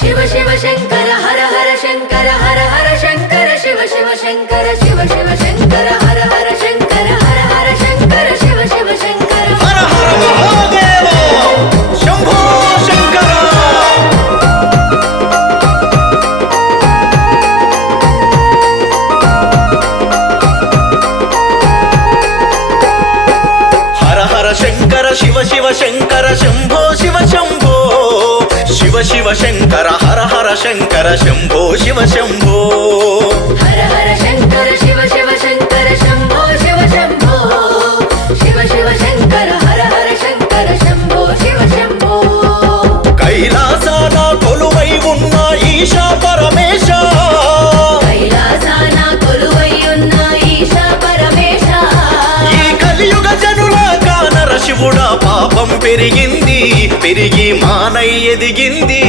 शिव शिव शंकर हर हर शंकर हर हर शंकर शिव शिव शंकर शिव शिव शंकर हर हर शंकर हर हर शंकर शिव शिव शंकर हर हर महादेव शंभो शंकर हर हर शंकर शिव शिव शंकर शंभो शिव शंभो शिव शिव शंकर हर हर शंकर शंभो शिव शंभो हर हर शंकर शिव शिव शंकर शंभो शिव शंभो शिव शिव शंकर हर हर शंकर शंभो शिव शंभो कैलासाना కొలువై ఉన్న ఈశా పరమేశ कैलासाना కొలువై ఉన్న ఈశా పరమేశ ఈ కలియుగ జనుల కానర శివుడా పాపం పెరిగింది పెరిగి మానై ఎదిగింది